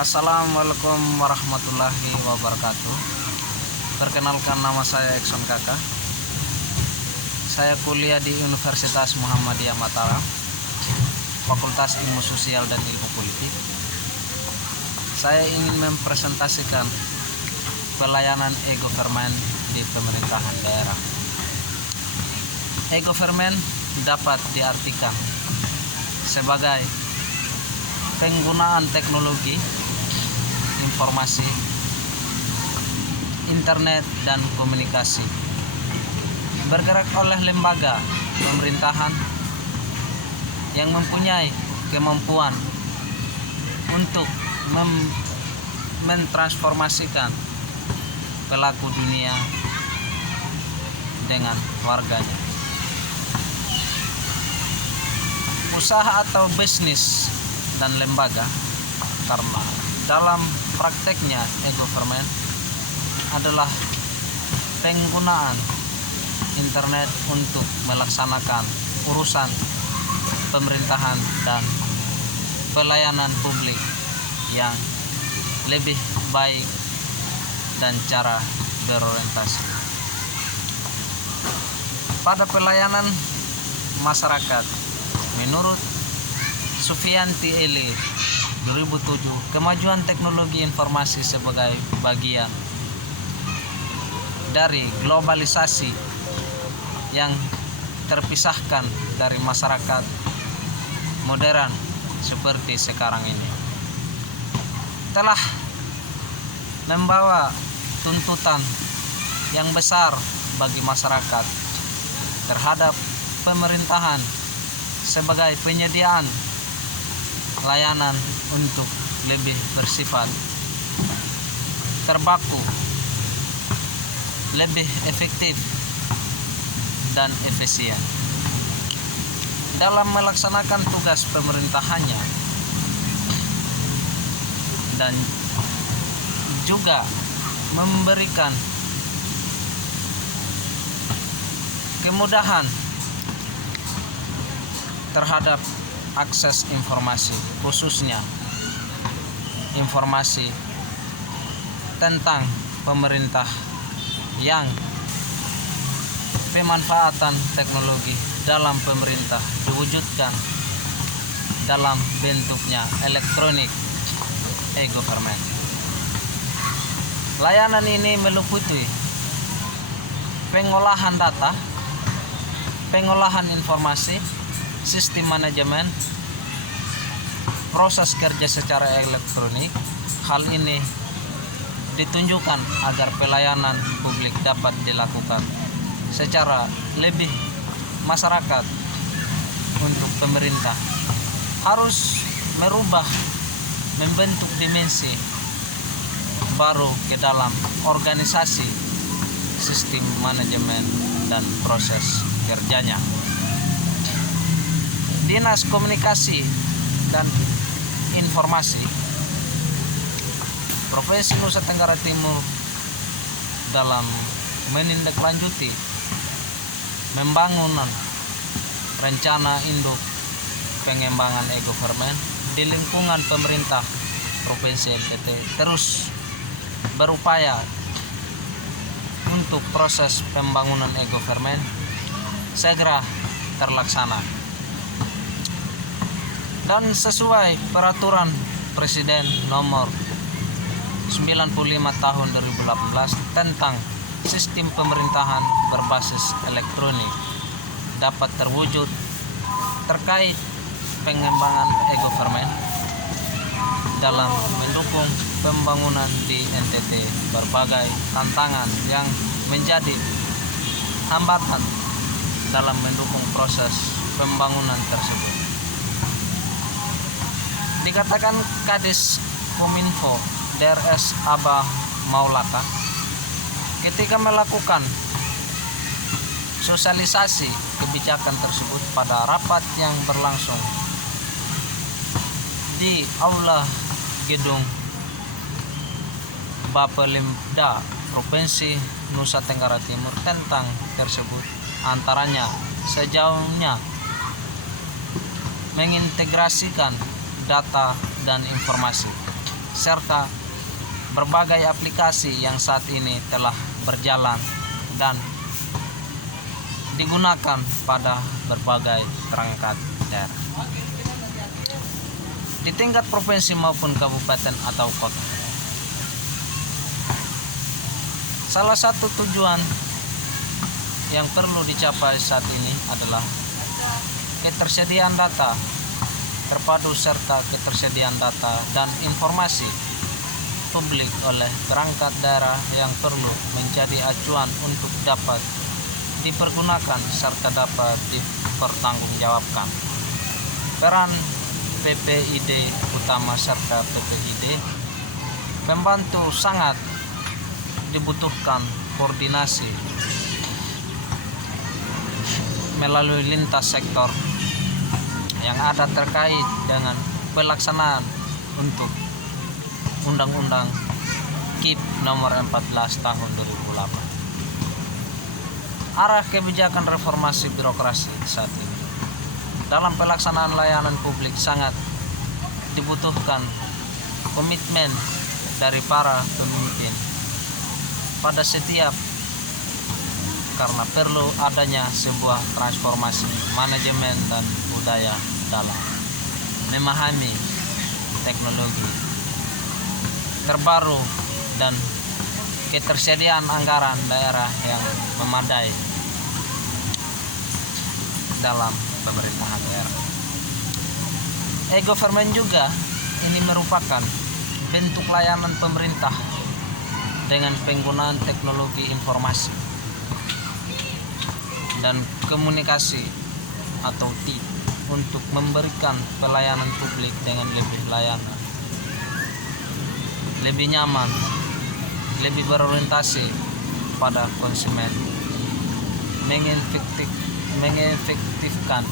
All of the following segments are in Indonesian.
Assalamualaikum warahmatullahi wabarakatuh. Perkenalkan, nama saya Ekson Kakak. Saya kuliah di Universitas Muhammadiyah Mataram, Fakultas Ilmu Sosial dan Ilmu Politik. Saya ingin mempresentasikan pelayanan e-government di pemerintahan daerah. E-government dapat diartikan sebagai penggunaan teknologi informasi, internet, dan komunikasi bergerak oleh lembaga pemerintahan yang mempunyai kemampuan untuk mentransformasikan pelaku dunia dengan warganya. Usaha atau bisnis dan lembaga, karena dalam prakteknya e-government adalah penggunaan internet untuk melaksanakan urusan pemerintahan dan pelayanan publik yang lebih baik dan cara berorientasi pada pelayanan masyarakat. Menurut Sufianti Eli 2007, kemajuan teknologi informasi sebagai bagian dari globalisasi yang terpisahkan dari masyarakat modern seperti sekarang ini telah membawa tuntutan yang besar bagi masyarakat terhadap pemerintahan sebagai penyediaan layanan untuk lebih bersifat terbaku, lebih efektif dan efisien dalam melaksanakan tugas pemerintahannya, dan juga memberikan kemudahan terhadap akses informasi, khususnya informasi tentang pemerintah yang pemanfaatan teknologi dalam pemerintah diwujudkan dalam bentuknya elektronik e-government. Layanan ini meliputi pengolahan data, pengolahan informasi, sistem manajemen, proses kerja secara elektronik. Hal ini ditunjukkan agar pelayanan publik dapat dilakukan secara lebih masyarakat. Untuk pemerintah harus membentuk dimensi baru ke dalam organisasi sistem manajemen dan proses kerjanya. Dinas Komunikasi dan Informasi Provinsi Nusa Tenggara Timur dalam menindaklanjuti pembangunan rencana induk pengembangan e-government di lingkungan pemerintah Provinsi NTT terus berupaya untuk proses pembangunan e-government segera terlaksana dan sesuai peraturan Presiden nomor 95 tahun 2018 tentang sistem pemerintahan berbasis elektronik dapat terwujud terkait pengembangan e-government dalam mendukung pembangunan di NTT. Berbagai tantangan yang menjadi hambatan dalam mendukung proses pembangunan tersebut. Dikatakan Kadis Kominfo DRS Abah Maulaka ketika melakukan sosialisasi kebijakan tersebut pada rapat yang berlangsung di Aula Gedung Bapelda Provinsi Nusa Tenggara Timur tentang tersebut, antaranya sejauhnya mengintegrasikan data dan informasi serta berbagai aplikasi yang saat ini telah berjalan dan digunakan pada berbagai perangkat daerah di tingkat provinsi maupun kabupaten atau kota. Salah satu tujuan yang perlu dicapai saat ini adalah ketersediaan data terpadu serta ketersediaan data dan informasi publik oleh perangkat daerah yang perlu menjadi acuan untuk dapat dipergunakan serta dapat dipertanggungjawabkan. Peran PPID utama serta PPID membantu sangat dibutuhkan koordinasi melalui lintas sektor yang ada terkait dengan pelaksanaan untuk Undang-Undang KIP nomor 14 tahun 2008. Arah kebijakan reformasi birokrasi saat ini dalam pelaksanaan layanan publik sangat dibutuhkan komitmen dari para pemimpin pada setiap, karena perlu adanya sebuah transformasi manajemen dan budaya dalam memahami teknologi terbaru dan ketersediaan anggaran daerah yang memadai dalam pemerintahan daerah. E-government juga ini merupakan bentuk layanan pemerintah dengan penggunaan teknologi informasi dan komunikasi atau TIK untuk memberikan pelayanan publik dengan lebih nyaman, lebih berorientasi pada konsumen, mengefektifkan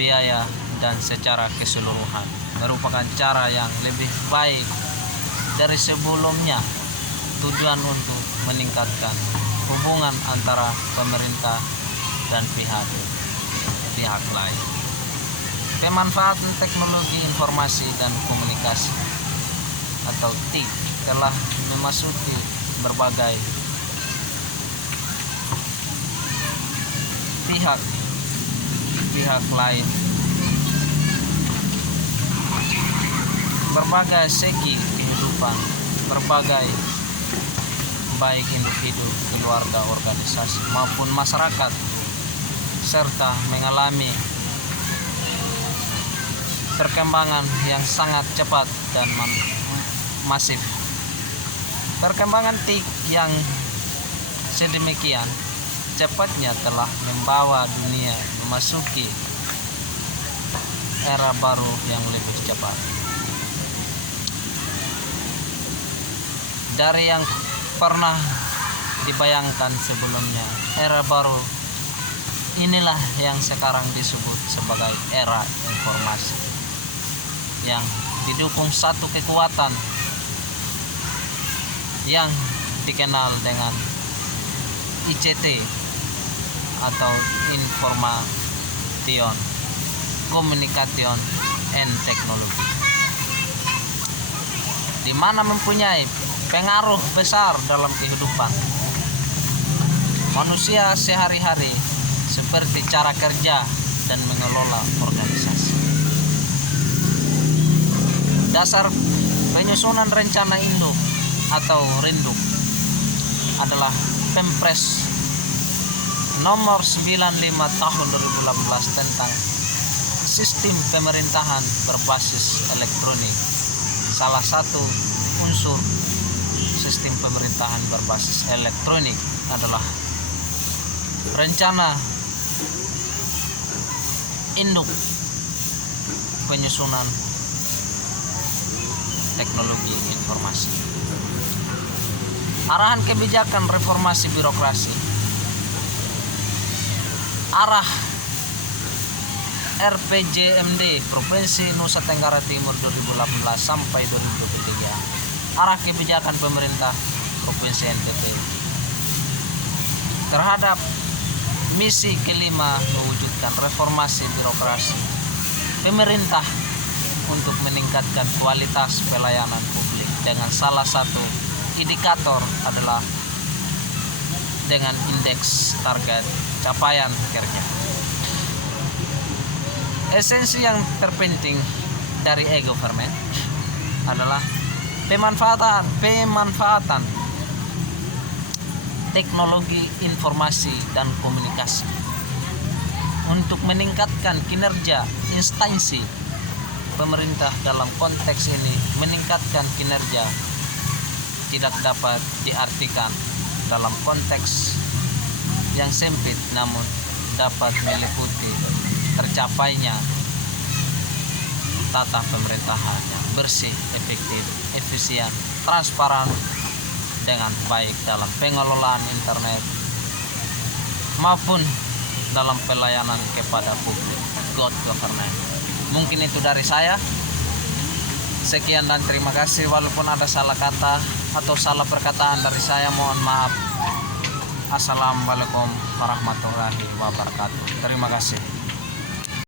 biaya dan secara keseluruhan merupakan cara yang lebih baik dari sebelumnya. Tujuan untuk meningkatkan hubungan antara pemerintah dan pihak lain. Pemanfaatan teknologi informasi dan komunikasi atau TIK telah memasuki berbagai pihak lain, berbagai segi kehidupan, berbagai baik individu, keluarga, organisasi maupun masyarakat, serta mengalami perkembangan yang sangat cepat dan masif. Perkembangan TIK yang sedemikian cepatnya telah membawa dunia memasuki era baru yang lebih cepat dari yang pernah dibayangkan sebelumnya. Era baru inilah yang sekarang disebut sebagai era informasi, yang didukung satu kekuatan yang dikenal dengan ICT atau Information Communication and Technology, di mana mempunyai pengaruh besar dalam kehidupan manusia sehari-hari, seperti cara kerja dan mengelola organisasi. Dasar penyusunan rencana induk atau Rinduk adalah Pempres nomor 95 tahun 2018 tentang sistem pemerintahan berbasis elektronik. Salah satu unsur sistem pemerintahan berbasis elektronik adalah rencana induk penyusunan teknologi informasi. Arahan kebijakan reformasi birokrasi, arah RPJMD Provinsi Nusa Tenggara Timur 2018 sampai 2023. Arah kebijakan pemerintah Provinsi NTT terhadap misi kelima, mewujudkan reformasi birokrasi pemerintah untuk meningkatkan kualitas pelayanan publik dengan salah satu indikator adalah dengan indeks target capaian kerja. Esensi yang terpenting dari e-government adalah pemanfaatan teknologi informasi dan komunikasi untuk meningkatkan kinerja instansi pemerintah. Dalam konteks ini, meningkatkan kinerja tidak dapat diartikan dalam konteks yang sempit, namun dapat meliputi tercapainya tata pemerintahan yang bersih, efektif, efisien, transparan, dengan baik dalam pengelolaan internet maupun dalam pelayanan kepada publik. Good governance. Mungkin itu dari saya. Sekian dan terima kasih. Walaupun ada salah kata atau salah perkataan dari saya, mohon maaf. Assalamualaikum warahmatullahi wabarakatuh. Terima kasih.